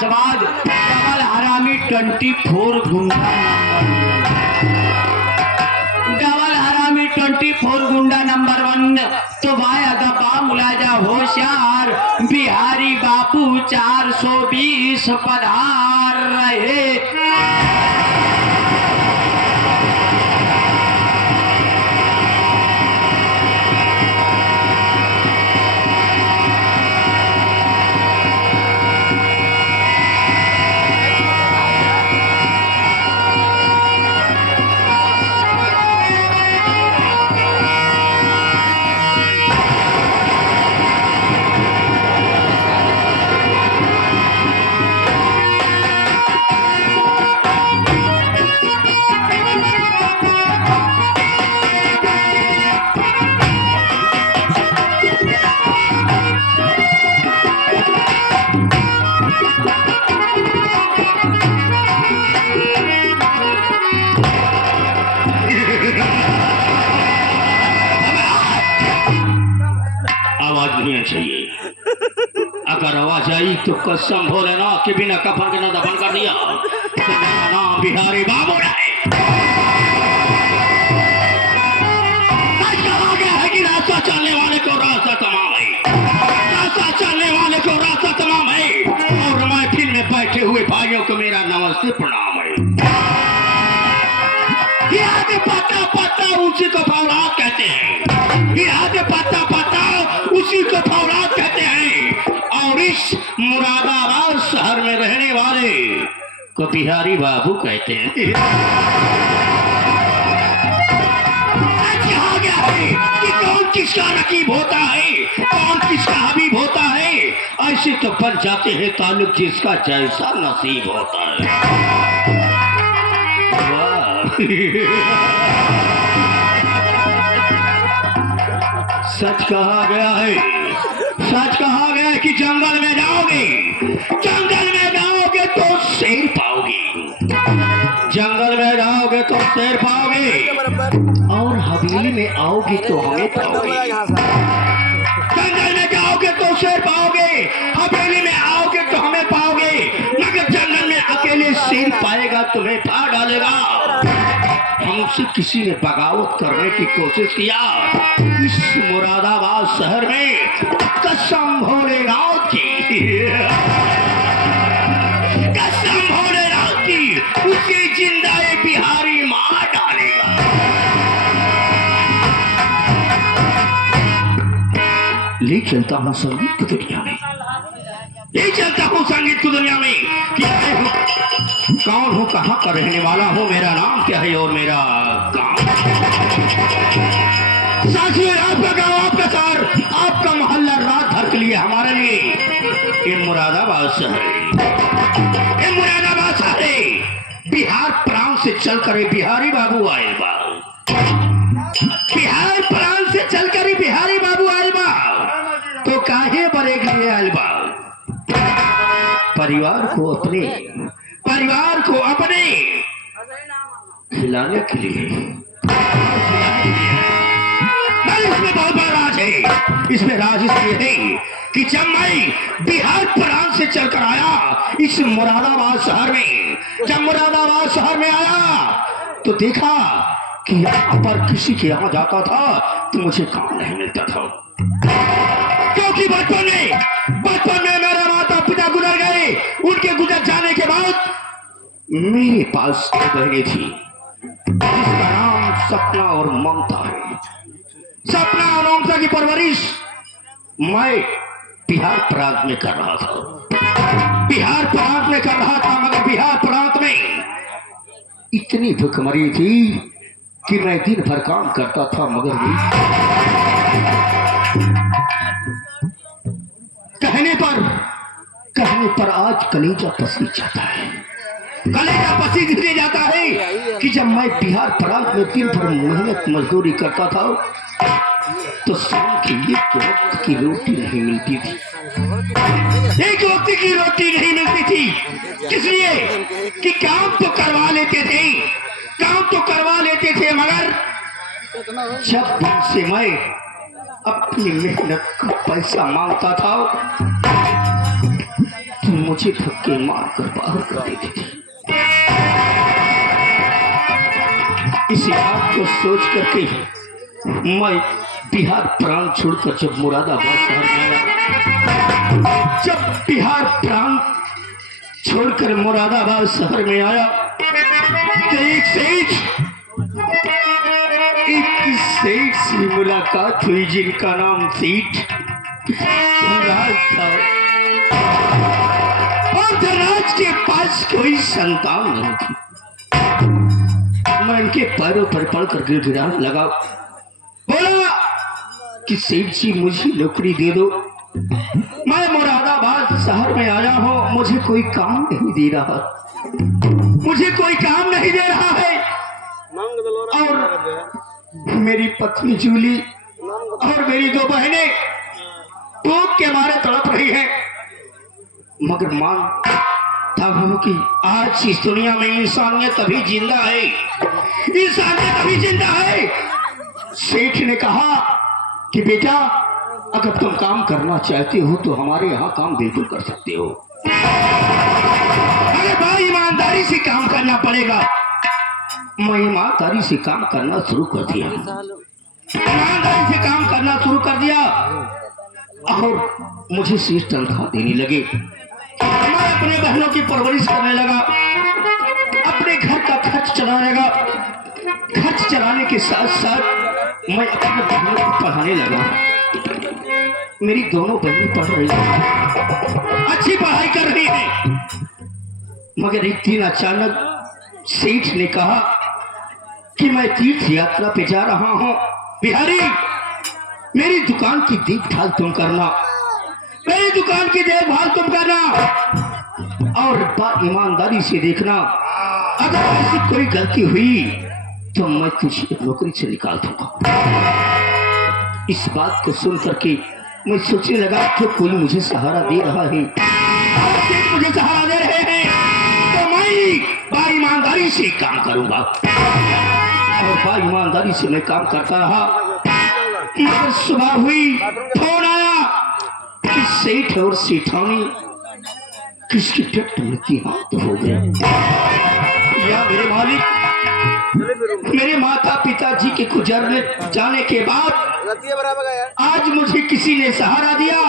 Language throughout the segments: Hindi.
समाज डबल हरामी 24 गुंडा डबल हरामी 24 गुंडा नंबर 1 तो भाई अदबा मुलाजा होशियार बिहारी बापू 420 पधार रहे। चाहिए अगर आवाज आई तो कसम भोलेनाथ के बिना कफन के न दफन कर दिया तो मेरा नाम बिहारी बाबू है। कहा गया है कि रास्ता चलने वाले को रास्ता तमाम है, रास्ता चलने वाले को रास्ता तमाम है। और महफिल में बैठे हुए भाइयों को मेरा नमस्ते प्रणाम है। पता पता उसी को फौलाद कहते हैं, पता पता उसी को फौलाद कहते हैं। और इस मुरादाबाद शहर में रहने वाले को बिहारी बाबू कहते हैं। कहा गया है कि कौन किसका नकीब होता है, कौन किसका हबीब होता है, ऐसे तो बन जाते हैं ताल्लुक जिसका जैसा नसीब होता है। सच कहा गया है, सच कहा गया है कि जंगल में जाओगे, जंगल में जाओगे तो शेर पाओगे, जंगल में जाओगे तो शेर पाओगे, और हवेली में आओगे तो हमें पाओगे। जंगल में जाओगे तो शेर पाओगे, हवेली में आओगे तो हमें पाओगे, मगर जंगल में अकेले शेर पाएगा तुम्हें पा डालेगा। हमसे किसी ने बगावत करने की कोशिश किया, इस मुरादाबाद शहर में कसम भोलेनाथ की, कसम भोलेनाथ की, उसे जिंदा बिहारी मार डालेगा। ले चलता हूँ संगीत की दुनिया में, ले चलता हूँ संगीत की दुनिया में कि कौन हूँ, कहाँ का रहने वाला हूँ, मेरा नाम क्या है और मेरा गाँव। साथियों, आपका गाँव, आपका शहर, आपका मोहल्ला रात भर के लिए हमारे लिए ये मुरादाबाद शहर है, ये मुरादाबाद शहर है। बिहार प्रांत से चलकर बिहारी बाबू आए बा, बिहार प्रांत से चलकर बिहारी बाबू आए बा, तो काहे बरेक लिए आए बा। परिवार को अपने, परिवार को अपने खिलाने के लिए। इसमें बहुत बड़ा राज है, इसमें राज इसलिए है कि जब मैं बिहार प्रांत से चलकर आया इस मुरादाबाद शहर में, जब मुरादाबाद शहर में आया तो देखा कि यहाँ पर किसी के यहाँ जाता था तो मुझे काम नहीं मिलता था, क्योंकि बचपन में मेरे माता पिता गुजर गए। उनके गुजर जाने के बाद मेरे पास बहनें थी जिसका नाम सपना और ममता है। सपना और ममता की परवरिश मैं बिहार प्रांत में कर रहा था, बिहार प्रांत में कर रहा था, मगर बिहार प्रांत में इतनी भुखमरी थी कि मैं दिन भर काम करता था मगर भी कहने पर आज कलेजा पसीज जाता है, कलेजा पसीजने जाता है कि जब मैं बिहार प्रांत में दिन भर मेहनत मजदूरी करता था तो शाम की एक वक्त की रोटी नहीं मिलती थी, एक वक्त की रोटी नहीं मिलती थी। इसलिए कि काम तो करवा लेते थे, काम तो करवा लेते थे, मगर जब उनसे मैं अपनी मेहनत का पैसा मांगता था तो मुझे धक्के मार कर बाहर कर देती थी। इसी बात को सोच करके मैं बिहार प्राण छोड़कर जब मुरादाबाद शहर में आया, जब बिहार प्राण छोड़कर मुरादाबाद शहर में आया तो एक सेठ से मुलाकात हुई जिनका नाम सेठ धनराज था। और धनराज के पास कोई संतान नहीं थी। मैं इनके पैरों पर पड़कर गिड़गिड़ाने लगा, बोला कि सेठ जी मुझे नौकरी दे दो, मैं मुरादाबाद शहर में आया हूँ, मुझे कोई काम नहीं दे रहा, मुझे कोई काम नहीं दे रहा है। और मेरी पत्नी जूली और मेरी दो बहनें भूख के मारे तड़प रही हैं। मगर मान तब हम कि आज इस दुनिया में इंसानियत तभी जिंदा है, इंसानियत तभी जिंदा है। सेठ ने कहा कि बेटा अगर तुम काम करना चाहते हो तो हमारे यहाँ काम बिल्कुल कर सकते हो, अरे भाई ईमानदारी से काम करना पड़ेगा। मैं ईमानदारी से काम करना शुरू कर दिया, ईमानदारी से काम करना शुरू कर दिया और मुझे सेठ तनख्वाह देने लगे। मैं अपने बहनों की परवरिश करने लगा, अपने घर का खर्च चलाने लगा। खर्च चलाने के साथ साथ मैं अपने बहनों को पढ़ाने लगा। मेरी दोनों बहनें पढ़ रही हैं, अच्छी पढ़ाई कर रही हैं। मगर एक दिन अचानक सेठ ने कहा कि मैं तीर्थ यात्रा पे जा रहा हूँ, बिहारी मेरी दुकान की देखभाल तुम करना, मेरी दुकान की देखभाल तुम करना और ईमानदारी से देखना, अगर ऐसी कोई गलती हुई तो मैं तुझे नौकरी से निकाल दूंगा। इस बात को सुन करके मैं सोचने लगा कि कोई मुझे सहारा दे रहा है, मुझे सहारा दे रहे हैं तो मैं ईमानदारी से काम करूंगा। और ईमानदारी से मैं काम करता रहा। मगर सुबह हुई, फोन आया कि सेठ और सेठानी किसकी टट मृत्यु हाथ हो गया। या मेरे मालिक, मेरे माता पिताजी के गुजरने जाने के बाद आज मुझे किसी ने सहारा दिया,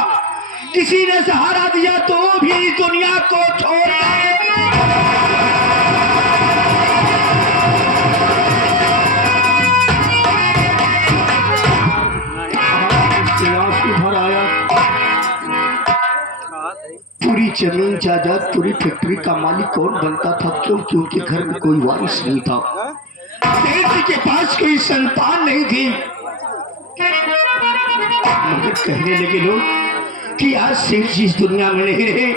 किसी ने सहारा दिया तो भी इस दुनिया को छोड़ गए। भर आया, पूरी जमीन जायदाद, पूरी फैक्ट्री का मालिक कौन बनता था? क्योंकि उनके घर में कोई वारिस नहीं था, सेठ के पास कोई संतान नहीं थी। मगर कहने लगे लोग कि आज सेठ जी इस दुनिया में नहीं रहे,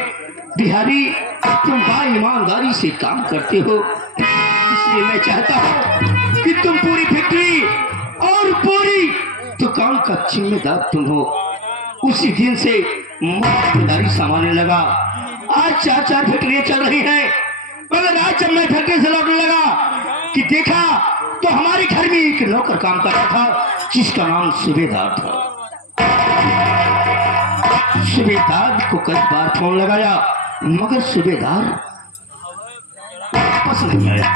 बिहारी तुम ईमानदारी से काम करते हो, इसलिए मैं चाहता हूँ कि तुम पूरी फैक्ट्री और पूरी दुकान का जिम्मेदार तुम हो। उसी दिन से जिम्मेदारी संभालने लगा। आज 4-4 फैक्ट्रियां चल रही हैं, मगर आज जब मैं फैक्ट्री से लौटने लगा कि देखा तो हमारे घर में एक नौकर काम कर रहा था जिसका नाम सूबेदार था। सूबेदार को कई बार फोन लगाया मगर सूबेदार वापस नहीं आया,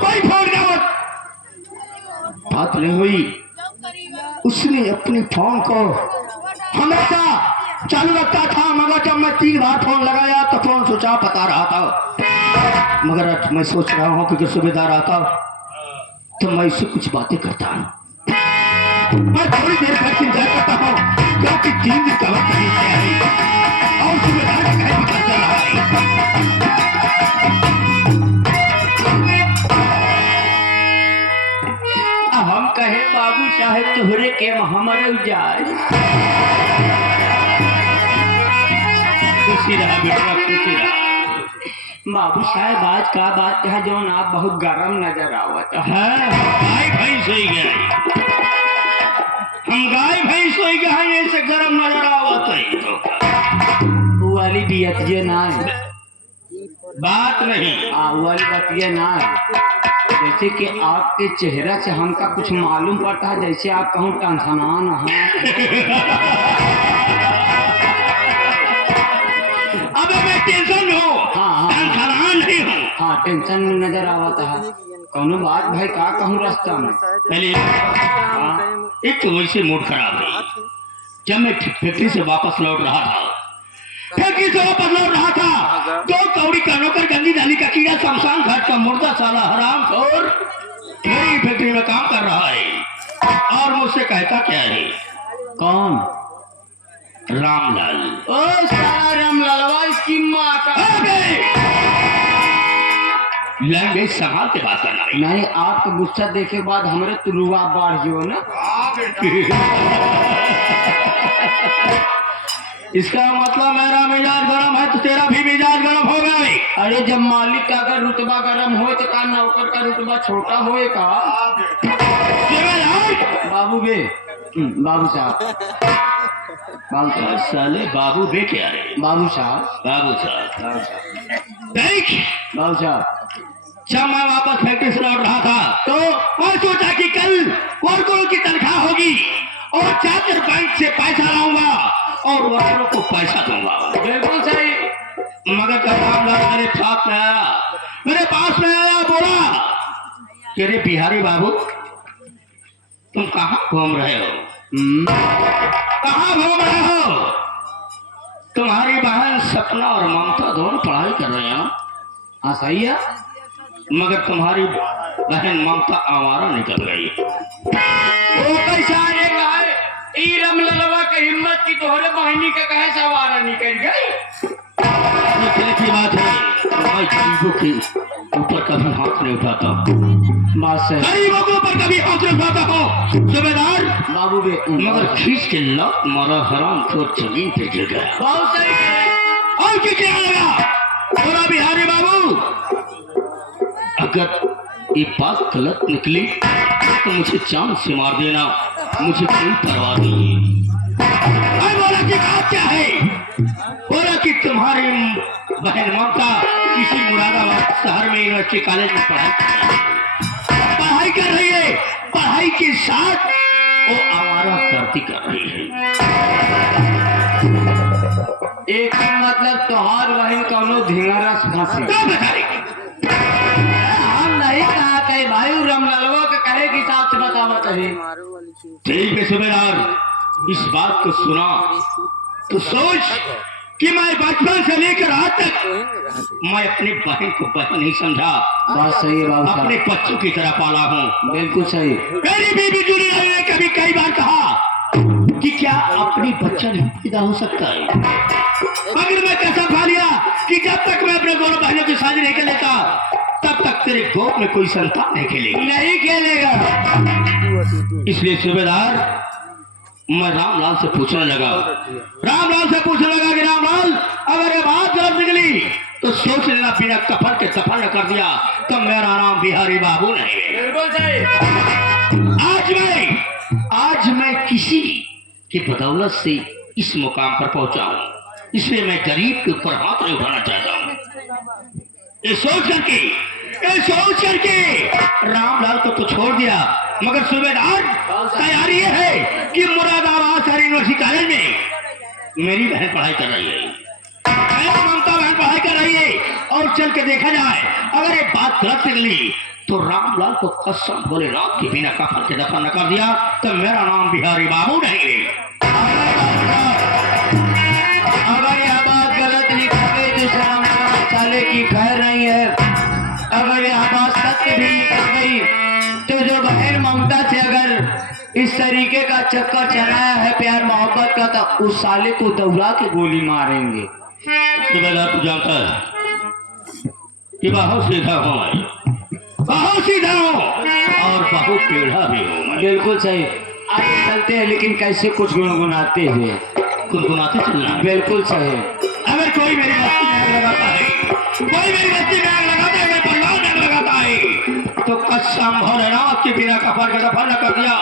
कोई फोन ना बात नहीं हुई। उसने अपने फोन को हमेशा चालू रखता था, मगर जब मैं 3 बार फोन लगाया तो फोन स्विच ऑफ बता रहा था। मगर आज मैं सोच रहा हूँ कि सूबेदार आता तो मैं इससे कुछ बातें करता हूँ। मैं थोड़ी देर तक इंतजार करता हूँ क्योंकि 3 दिन का वक्त नहीं है और सूबेदार का घर भी चल रहा है। हम कहे बाबू साहेब तोहरे के हमर जाए। खुशी रहा बेटा, खुशी रहा। बाबू साहेब आज का बात है जो आप बहुत गर्म नजर आवत है। गाय भैंस हो गए, हम गाय भैंस हो गए, ऐसे गर्म नजर आवत है। वो वाली बियतिये ना है, बात नहीं वो वाली बातिये ना है। जैसे कि आपके चेहरा से हमका कुछ मालूम पड़ता है, जैसे आप कहूँ टंसनान हैं। अबे टेंशन में हो। हाँ। टेंशन नहीं हूँ। हाँ टेंशन में नजर आवता है। कौनो बात भाई का कहूँ रास्ता में। पहले हाँ एक तो वैसे मूड खराब है। जब मैं फैक्ट्री से वापस लौट रहा था, दो कौड़ी का नौकर गंदी नाली का कीड़ा शमशान घाट का मुर्दा साला हराम और मेरी फैक्ट्री में काम कर रहा है और मुझसे कहता क्या है? कौन? रामलाल। ओ साला रामलालवा इसकी माँ का। लैंग्वेज संभाल के बात करना है। नहीं आपका गुस्सा देखे के बाद हमारे तुलुआ बढ़ गयो ना। इसका मतलब मेरा मिजाज गरम है तो तेरा भी मिजाज गरम हो गया है। अरे जब मालिक का अगर रुतबा गरम हो तो का नौकर का रुतबा छोटा होए का? बाबू बे बाबू साहब साले बाबू बे क्या रे? बाबू साहब देख बाबू साहब जब मैं वापस फैक्ट्री से लौट रहा था तो मैं सोचा कि कल वर्करों की तनख्वाह होगी और जाकर बैंक से पैसा लाऊंगा और वर्करों को पैसा दूंगा। बिल्कुल सही। मगर जब रामलाल मेरे साथ में आया, मेरे पास में आया, बोला कि रे बिहारी बाबू तुम कहाँ घूम रहे हो? कहाँ घूम रहे हो? तुम्हारी बहन सपना और ममता दोनों पढ़ाई कर रहे हैं। हाँ सही है। मगर तुम्हारी बहन ममता आवारा निकल गई। वो कैसा आएगा? ई रामलालवा की हिम्मत की तोहरे बहनी का कहे सवारा निकल गई। दिल की बात है, मैं गरीबों के ऊपर कभी हाथ नहीं उठाता। गरीबों के ऊपर कभी हाथ नहीं उठाता हूँ सूबेदार बाबू बे। मगर खींच के लात मारा हराम को जमीन पे गिर गया। बहुत सही कहे। और क्या लगा? बोला बिहारी बाबू अगर ये बात गलत निकली तो मुझे जान से मार देना, मुझे कोई परवाह नहीं है। मैं बोला कि बात क्या है? बोला कि तुम्हारी बहन ममता किसी मुरादाबाद शहर में यूनिवर्सिटी कॉलेज में पढ़ाई कर रही है। पढ़ाई के साथ वो आवारा गर्दी कर रही है। एक मतलब तोहार बहन कौनो धिंगरस फंसी। क्या बताए? हम नहीं कहा कहे भाई रामलालवा के कहे के हिसाब से बतावत है। ठीक है सूबेदार, इस बात को सुना तो सोच कि मैं बचपन से लेकर आज तक मैं अपनी बहन को बहन नहीं समझा। बात सही है बाबू अपने साहब। बच्चों की तरह पाला हूँ। बिल्कुल सही। मेरी बीबी जूली ने कभी कई बार कहा कि क्या अपनी बच्चा नहीं पैदा हो सकता है? मगर मैं कसम खा लिया कि जब तक मैं अपने दोनों बहनों की शादी नहीं कर लेता तब तक तेरे गोद में कोई संतान नहीं खेलेगी। नहीं खेलेगा। इसलिए सूबेदार मैं रामलाल से पूछने लगा कि रामलाल अगर ये बात गलत निकली तो सोच लेना बिना कफन के दफन कर दिया तो मेरा नाम बिहारी बाबू नहीं है। बिल्कुल सही। आज मैं किसी की बदौलत से इस मुकाम पर पहुंचा हूं, इसलिए मैं गरीब के ऊपर हाथ नहीं उठाना चाहता हूं। ये सोच करके रामलाल को तो छोड़ दिया, मगर सूबेदार तैयारी ये है कि मुरादाबाद शहर यूनिवर्सिटी कॉलेज में मेरी बहन पढ़ाई कर रही है, ममता बहन पढ़ाई कर रही है और चल के देखा जाए अगर ये बात गलत निकली तो रामलाल को कसम भोलेनाथ के बिना कफन के दफन न कर दिया तो मेरा नाम बिहारी बाबू नहीं है। अगर यह बात गलत निकले तो रामलाल साले की खैर नहीं है। अगर यह बात सत्य भी निकल गई तो जो बहन ममता से अगर इस तरीके का चक्कर चलाया है प्यार मोहब्बत का तो उस साले को दौड़ा के गोली मारेंगे। सूबेदार तू जानता है कि बहुत सीधा हूँ मैं, बहुत सीधा हूँ और बहुत टेढ़ा भी हूँ मैं। बिल्कुल सही। आगे चलते हैं लेकिन कैसे कुछ गुनगुनाते हैं। गुनगुनाते चलना। बिल्कुल सही। अगर कोई मेरी बस्ती में आग लगाता है, कोई मेरी बस्ती में आग लगाता है, मेरे परिवार में आग लगाता है तो कसम भोलेनाथ के बिना कफन का दफन न कर दिया